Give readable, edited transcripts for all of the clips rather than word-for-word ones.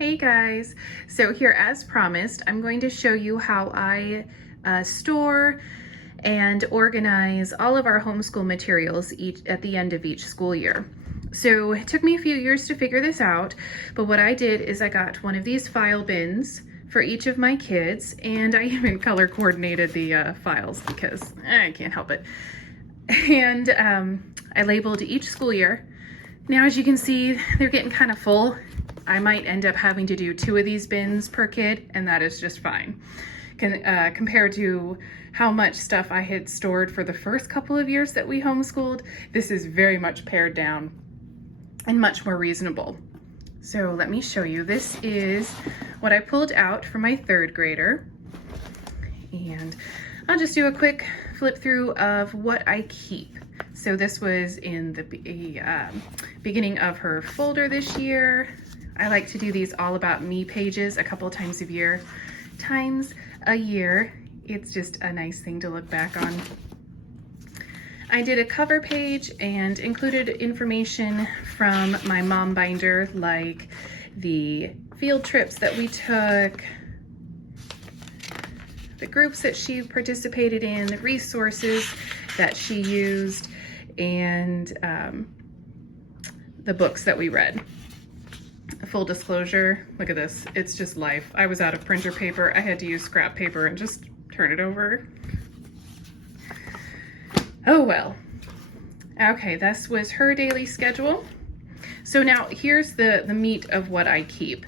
Hey guys, so here as promised, I'm going to show you how I store and organize all of our homeschool materials at the end of each school year. So it took me a few years to figure this out, but what I did is I got one of these file bins for each of my kids, and I even color coordinated the files because I can't help it. And I labeled each school year. Now, as you can see, they're getting kind of full. I might end up having to do 2 of these bins per kid, and that is just fine. Compared to how much stuff I had stored for the first couple of years that we homeschooled, this is very much pared down and much more reasonable. So let me show you. This is what I pulled out for my 3rd grader. And I'll just do a quick flip through of what I keep. So this was in the beginning of her folder this year. I like to do these all about me pages a couple of times a year. It's just a nice thing to look back on. I did a cover page and included information from my mom binder, like the field trips that we took, the groups that she participated in, the resources that she used, and the books that we read. Full disclosure, look at this, it's just life. I was out of printer paper. I had to use scrap paper and just turn it over. Oh well. Okay, this was her daily schedule. So now here's the meat of what I keep.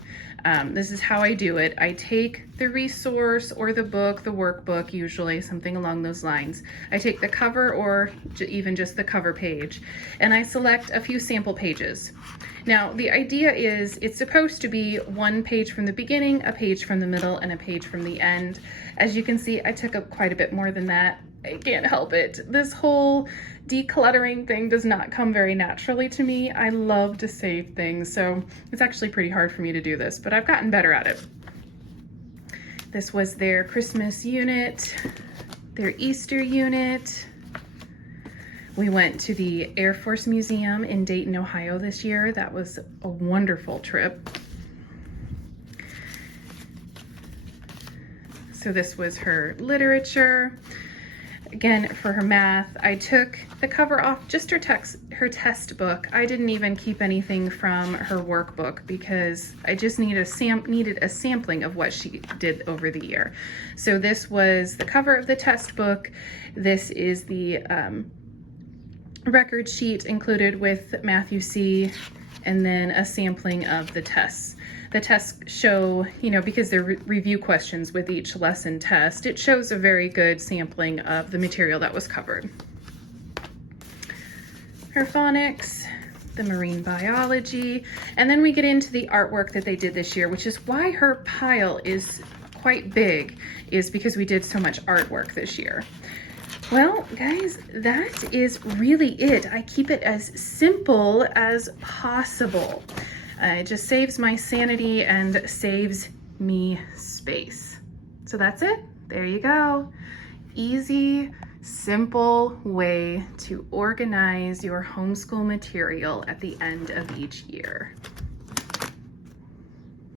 This is how I do it. I take the resource or the book, the workbook, usually something along those lines. I take the cover or even just the cover page, and I select a few sample pages. Now, the idea is it's supposed to be 1 page from the beginning, a page from the middle, and a page from the end. As you can see, I took up quite a bit more than that. I can't help it. This whole decluttering thing does not come very naturally to me. I love to save things, so it's actually pretty hard for me to do this, but I've gotten better at it. This was their Christmas unit, their Easter unit. We went to the Air Force Museum in Dayton, Ohio this year. That was a wonderful trip. So this was her literature. Again, for her math, I took the cover off just her test book. I didn't even keep anything from her workbook because I just needed a sampling of what she did over the year. So this was the cover of the test book. This is the record sheet included with Matthew C, and then a sampling of the tests. The tests show, because they're review questions with each lesson test, it shows a very good sampling of the material that was covered. Her phonics, the marine biology, and then we get into the artwork that they did this year, which is why her pile is quite big, is because we did so much artwork this year. Well, guys, that is really it. I keep it as simple as possible. It just saves my sanity and saves me space. So that's it. There you go. Easy, simple way to organize your homeschool material at the end of each year.